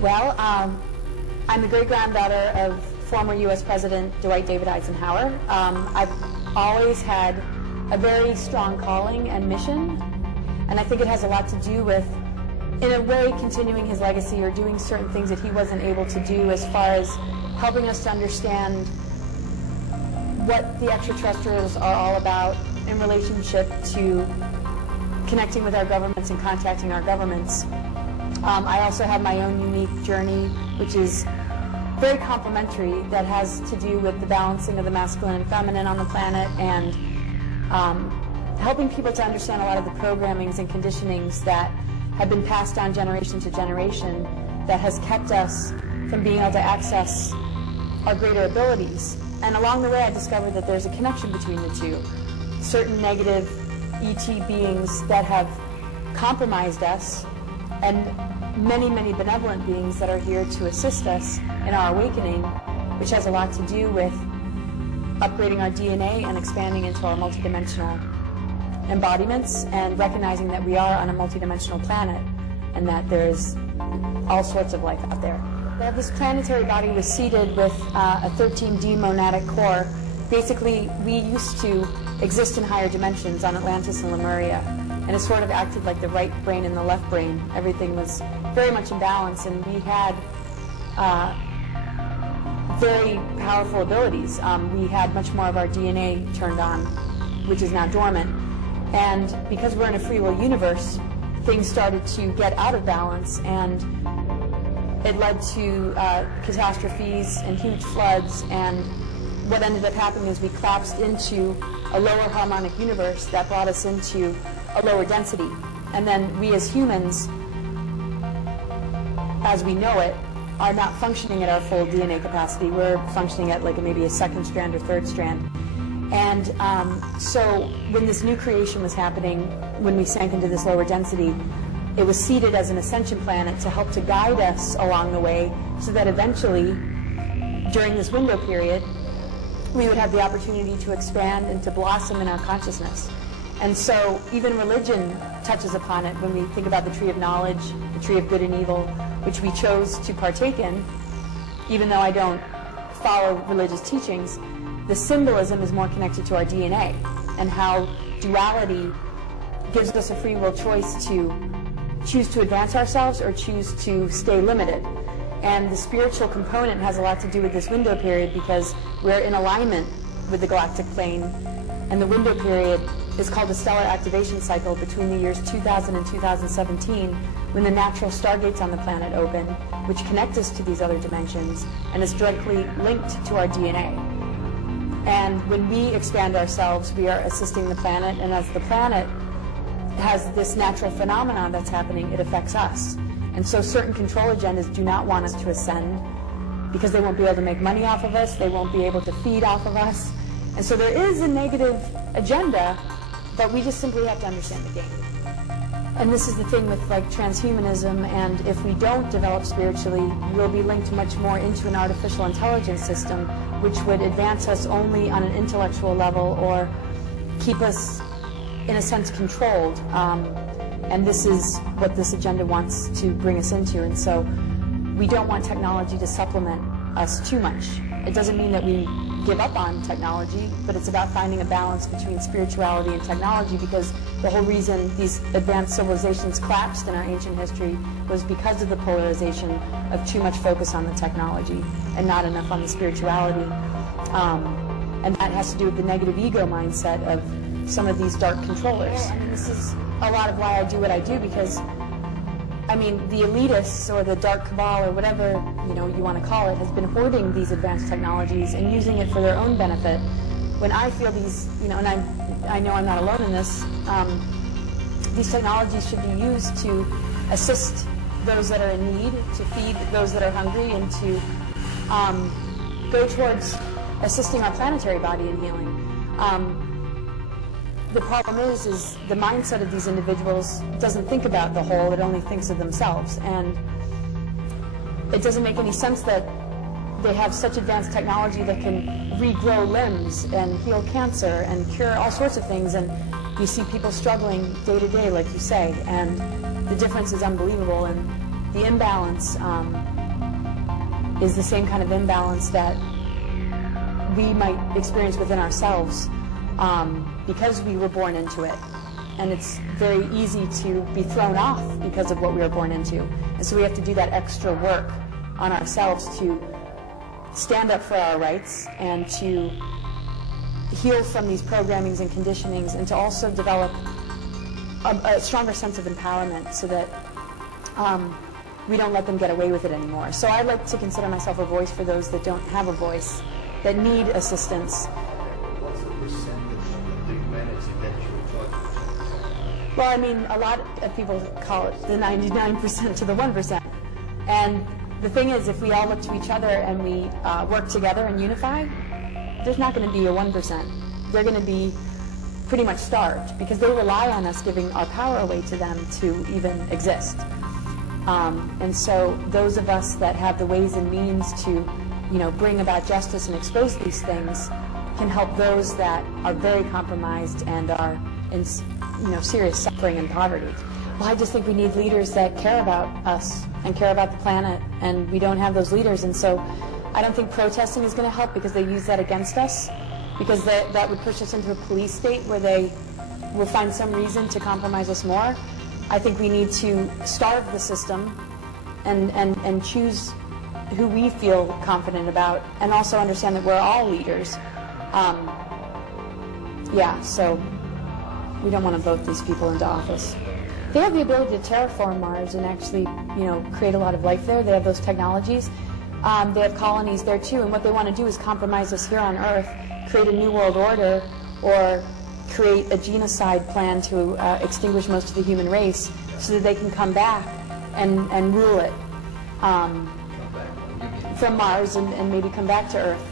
Well, I'm the great-granddaughter of former U.S. President Dwight David Eisenhower. I've always had a very strong calling and mission, and I think it has a lot to do with, in a way, continuing his legacy or doing certain things that he wasn't able to do as far as helping us to understand what the extraterrestrials are all about in relationship to connecting with our governments and contacting our governments. I also have my own unique journey, which is very complementary, that has to do with the balancing of the masculine and feminine on the planet, and helping people to understand a lot of the programmings and conditionings that have been passed down generation to generation that has kept us from being able to access our greater abilities. And along the way, I discovered that there's a connection between the two. Certain negative ET beings that have compromised us, and many, many benevolent beings that are here to assist us in our awakening, which has a lot to do with upgrading our DNA and expanding into our multidimensional embodiments, and recognizing that we are on a multidimensional planet and that there's all sorts of life out there. Well, this planetary body was seeded with a 13D monadic core. Basically, we used to exist in higher dimensions on Atlantis and Lemuria, and it sort of acted like the right brain and the left brain. Everything was very much in balance, and we had very powerful abilities. We had much more of our DNA turned on, which is now dormant. And because we're in a free will universe, things started to get out of balance, and it led to catastrophes and huge floods. And what ended up happening is we collapsed into a lower harmonic universe that brought us into a lower density. And then we as humans, as we know it, are not functioning at our full DNA capacity. We're functioning at like maybe a second strand or third strand. And so when this new creation was happening, when we sank into this lower density, it was seeded as an ascension planet to help to guide us along the way, so that eventually, during this window period, we would have the opportunity to expand and to blossom in our consciousness. And so even religion touches upon it when we think about the tree of knowledge, the tree of good and evil, which we chose to partake in. Even though I don't follow religious teachings, the symbolism is more connected to our DNA, and how duality gives us a free will choice to choose to advance ourselves or choose to stay limited. And the spiritual component has a lot to do with this window period, because we're in alignment with the galactic plane, and the window period is called the stellar activation cycle between the years 2000 and 2017, when the natural stargates on the planet open, which connect us to these other dimensions, and is directly linked to our DNA. And when we expand ourselves, we are assisting the planet, and as the planet has this natural phenomenon that's happening, it affects us. And so certain control agendas do not want us to ascend, because they won't be able to make money off of us, they won't be able to feed off of us. And so there is a negative agenda, but we just simply have to understand the game. And this is the thing with like transhumanism, and if we don't develop spiritually, we'll be linked much more into an artificial intelligence system, which would advance us only on an intellectual level, or keep us, in a sense, controlled. And this is what this agenda wants to bring us into. And so we don't want technology to supplement us too much. It doesn't mean that we give up on technology, but it's about finding a balance between spirituality and technology, because the whole reason these advanced civilizations collapsed in our ancient history was because of the polarization of too much focus on the technology and not enough on the spirituality. And that has to do with the negative ego mindset of some of these dark controllers. I mean, this is a lot of why I do what I do, because I mean, the elitists or the dark cabal or whatever you want to call it has been hoarding these advanced technologies and using it for their own benefit. When I feel these, and I know I'm not alone in this, these technologies should be used to assist those that are in need, to feed those that are hungry, and to go towards assisting our planetary body in healing. The problem is the mindset of these individuals doesn't think about the whole, it only thinks of themselves. And it doesn't make any sense that they have such advanced technology that can regrow limbs and heal cancer and cure all sorts of things, and you see people struggling day to day, like you say, and the difference is unbelievable. And the imbalance is the same kind of imbalance that we might experience within ourselves because we were born into it. And it's very easy to be thrown off because of what we were born into. And so we have to do that extra work on ourselves to stand up for our rights and to heal from these programmings and conditionings, and to also develop a stronger sense of empowerment so that we don't let them get away with it anymore. So I like to consider myself a voice for those that don't have a voice, that need assistance. What's the percentage of the humanity that you're talking? Well, I mean, a lot of people call it the 99% to the 1%. And the thing is, if we all look to each other and we work together and unify, there's not going to be a 1%. They're going to be pretty much starved because they rely on us giving our power away to them to even exist. And so those of us that have the ways and means to, bring about justice and expose these things can help those that are very compromised and are in, serious suffering and poverty. Well, I just think we need leaders that care about us and care about the planet, and we don't have those leaders. And so I don't think protesting is going to help because they use that against us, because that would push us into a police state where they will find some reason to compromise us more. I think we need to starve the system and choose who we feel confident about, and also understand that we're all leaders. So we don't want to vote these people into office. They have the ability to terraform Mars and actually, create a lot of life there. They have those technologies. They have colonies there too, and what they want to do is compromise us here on Earth, create a new world order, or create a genocide plan to extinguish most of the human race so that they can come back and rule it from Mars and maybe come back to Earth.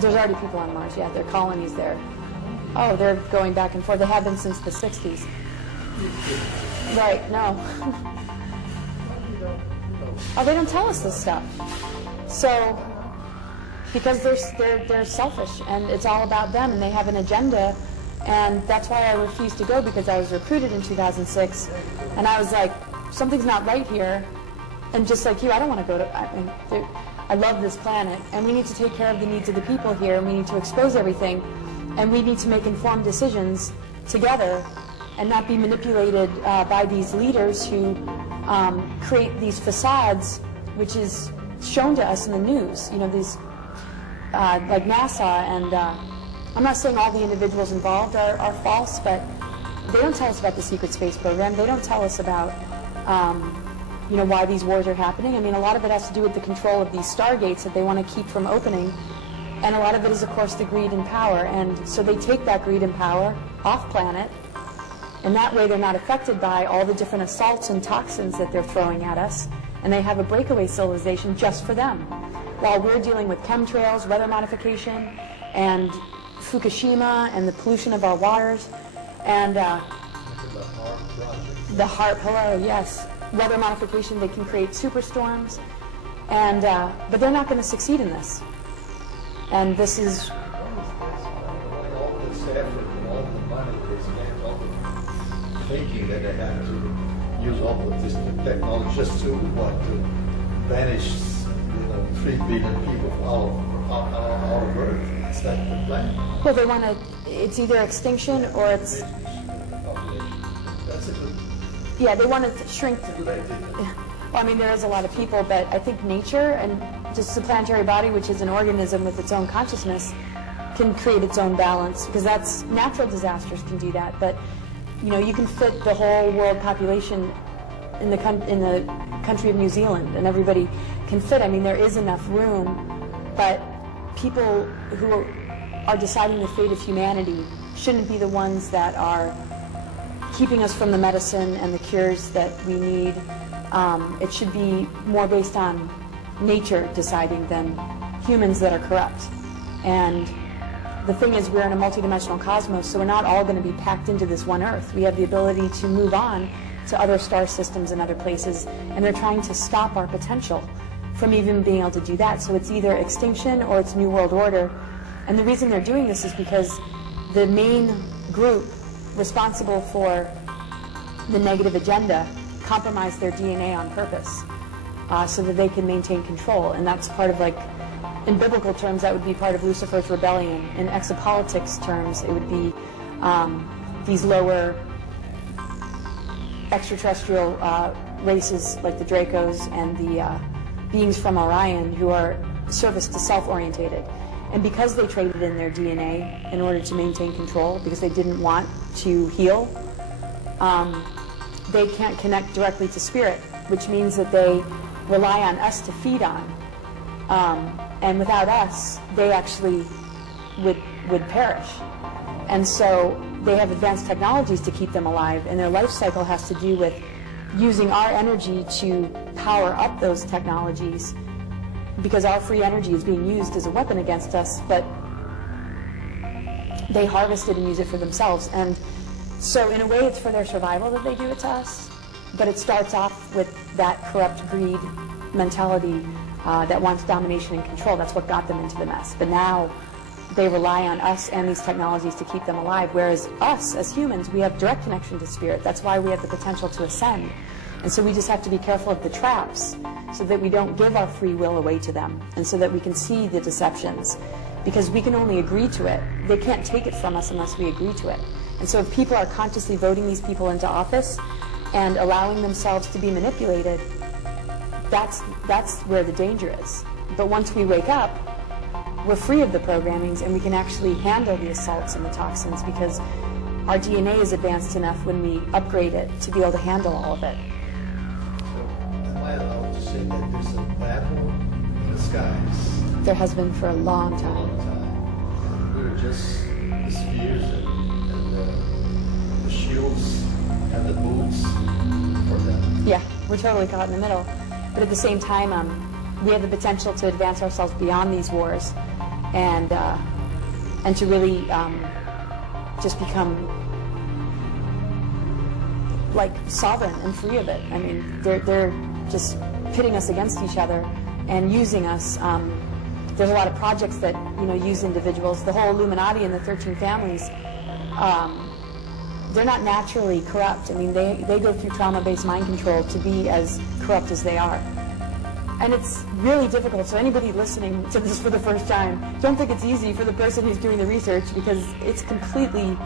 There's already people on Mars, yeah, there are colonies there. Oh, they're going back and forth. They have been since the 60s. Right, no. Oh, they don't tell us this stuff. So, because they're selfish, and it's all about them, and they have an agenda, and that's why I refused to go, because I was recruited in 2006, and I was like, something's not right here, and just like you, I don't want to go to, I love this planet, and we need to take care of the needs of the people here, and we need to expose everything, and we need to make informed decisions together, and not be manipulated by these leaders who create these facades, which is shown to us in the news, these like NASA, and I'm not saying all the individuals involved are false, but they don't tell us about the secret space program. They don't tell us about why these wars are happening. I mean, a lot of it has to do with the control of these stargates that they want to keep from opening, and a lot of it is, of course, the greed and power. And so they take that greed and power off planet, and that way they're not affected by all the different assaults and toxins that they're throwing at us, and they have a breakaway civilization just for them, while we're dealing with chemtrails, weather modification, and Fukushima, and the pollution of our waters, and the HARP, hello, yes, weather modification. They can create superstorms, and but they're not going to succeed in this. And this is all this effort and all the money they spend, all the thinking that they have to use all of this technology just to banish 3 billion people out of Earth. Is that the plan? Well, they want to, it's either extinction or it's, That's a good, yeah, they want to shrink. good idea. Well, I mean, there is a lot of people, but I think nature and just the planetary body, which is an organism with its own consciousness, can create its own balance, because that's, natural disasters can do that, but you can fit the whole world population in the country of New Zealand, and everybody can fit. I mean, there is enough room, but people who are deciding the fate of humanity shouldn't be the ones that are keeping us from the medicine and the cures that we need. It should be more based on nature deciding than humans that are corrupt. And the thing is, we're in a multidimensional cosmos, so we're not all going to be packed into this one Earth. We have the ability to move on to other star systems and other places, and they're trying to stop our potential from even being able to do that. So it's either extinction or it's New World Order. And the reason they're doing this is because the main group responsible for the negative agenda compromise their DNA on purpose so that they can maintain control. And that's part of, like, in biblical terms, that would be part of Lucifer's rebellion. In exopolitics terms, it would be these lower extraterrestrial races like the Dracos and the beings from Orion, who are service to self-orientated. And because they traded in their DNA in order to maintain control, because they didn't want to heal, they can't connect directly to spirit, which means that they rely on us to feed on. And without us, they actually would perish. And so they have advanced technologies to keep them alive, and their life cycle has to do with using our energy to power up those technologies, because our free energy is being used as a weapon against us, but they harvest it and use it for themselves. And so in a way, it's for their survival that they do it to us, but it starts off with that corrupt greed mentality that wants domination and control. That's what got them into the mess. But now they rely on us and these technologies to keep them alive, whereas us, as humans, we have direct connection to spirit. That's why we have the potential to ascend. And so we just have to be careful of the traps so that we don't give our free will away to them, and so that we can see the deceptions, because we can only agree to it. They can't take it from us unless we agree to it. And so if people are consciously voting these people into office and allowing themselves to be manipulated, that's where the danger is. But once we wake up, we're free of the programmings, and we can actually handle the assaults and the toxins, because our DNA is advanced enough when we upgrade it to be able to handle all of it. So, am I allowed to say that there's a battle in the skies? There has been for a long For a time. long time. We're just the spheres and the shields and the boots for them. Yeah, we're totally caught in the middle. But at the same time, we have the potential to advance ourselves beyond these wars, and to really just become like sovereign and free of it. I mean, they're just pitting us against each other and using us. There's a lot of projects that use individuals. The whole Illuminati and the 13 families, they're not naturally corrupt. I mean, they go through trauma-based mind control to be as corrupt as they are. And it's really difficult, so anybody listening to this for the first time, don't think it's easy for the person who's doing the research, because it's completely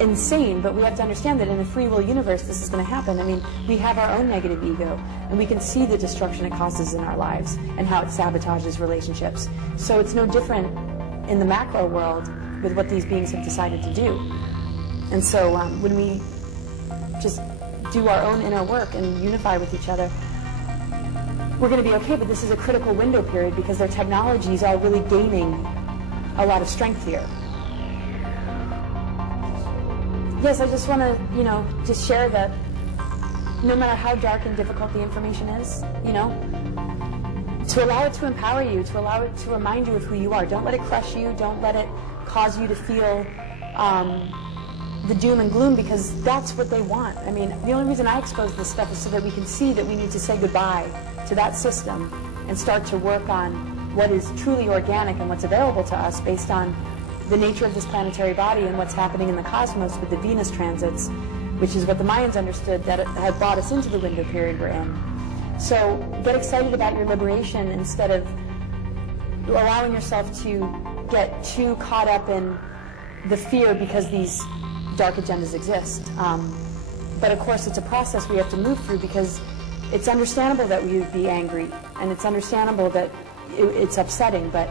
insane. But we have to understand that in a free will universe, this is going to happen. I mean, we have our own negative ego, and we can see the destruction it causes in our lives and how it sabotages relationships. So it's no different in the macro world with what these beings have decided to do. And so when we just do our own inner work and unify with each other, we're going to be okay. But this is a critical window period, because their technologies are really gaining a lot of strength here. Yes, I just want to, just share that no matter how dark and difficult the information is, to allow it to empower you, to allow it to remind you of who you are. Don't let it crush you. Don't let it cause you to feel the doom and gloom, because that's what they want. I mean, the only reason I expose this stuff is so that we can see that we need to say goodbye to that system and start to work on what is truly organic and what's available to us based on the nature of this planetary body and what's happening in the cosmos with the Venus transits, which is what the Mayans understood that it had brought us into the window period we're in. So get excited about your liberation instead of allowing yourself to get too caught up in the fear because these dark agendas exist. But of course, it's a process we have to move through, because it's understandable that we would be angry, and it's understandable that it's upsetting, but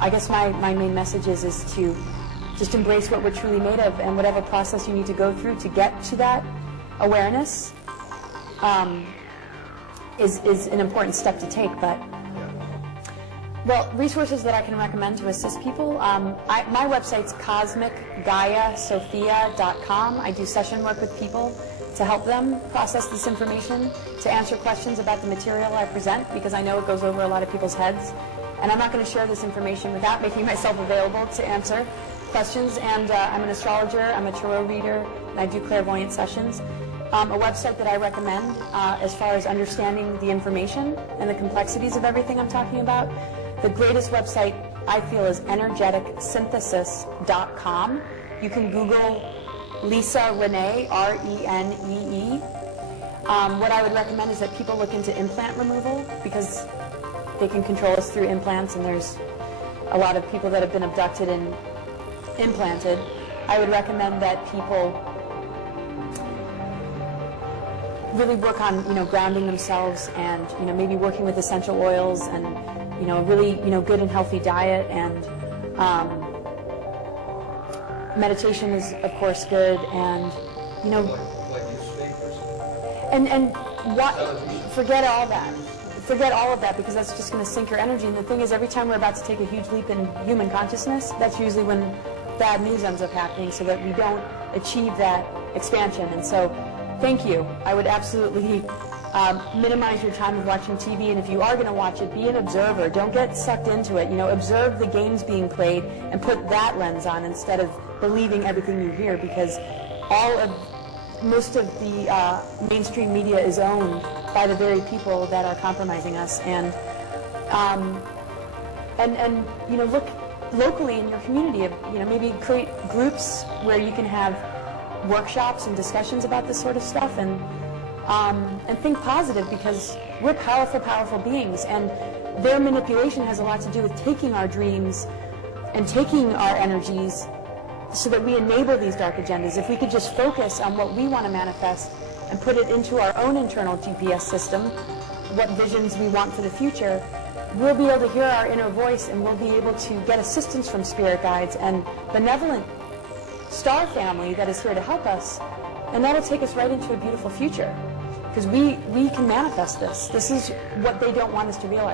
I guess my main message is to just embrace what we're truly made of, and whatever process you need to go through to get to that awareness is an important step to take. But well, resources that I can recommend to assist people, my website's cosmicgaiasophia.com. I do session work with people to help them process this information, to answer questions about the material I present, because I know it goes over a lot of people's heads. And I'm not going to share this information without making myself available to answer questions. And I'm an astrologer, I'm a tarot reader, and I do clairvoyant sessions. A website that I recommend as far as understanding the information and the complexities of everything I'm talking about, the greatest website I feel is energeticsynthesis.com. You can Google Lisa Renee, R-E-N-E-E, What I would recommend is that people look into implant removal, because they can control us through implants, and there's a lot of people that have been abducted and implanted. I would recommend that people really work on, grounding themselves, and, maybe working with essential oils, and, really, good and healthy diet, and meditation is, of course, good, and, and what, forget all that. Forget all of that, because that's just going to sink your energy. And the thing is, every time we're about to take a huge leap in human consciousness, that's usually when bad news ends up happening, so that we don't achieve that expansion. And so, thank you. I would absolutely minimize your time of watching TV, and if you are going to watch it, be an observer. Don't get sucked into it. Observe the games being played and put that lens on instead of believing everything you hear, because most of the mainstream media is owned by the very people that are compromising us. And look locally in your community. Maybe create groups where you can have workshops and discussions about this sort of stuff, and think positive, because we're powerful, powerful beings, and their manipulation has a lot to do with taking our dreams and taking our energies so that we enable these dark agendas. If we could just focus on what we want to manifest and put it into our own internal GPS system, what visions we want for the future, we'll be able to hear our inner voice, and we'll be able to get assistance from spirit guides and benevolent star family that is here to help us, and that'll take us right into a beautiful future, because we can manifest this. This is what they don't want us to realize.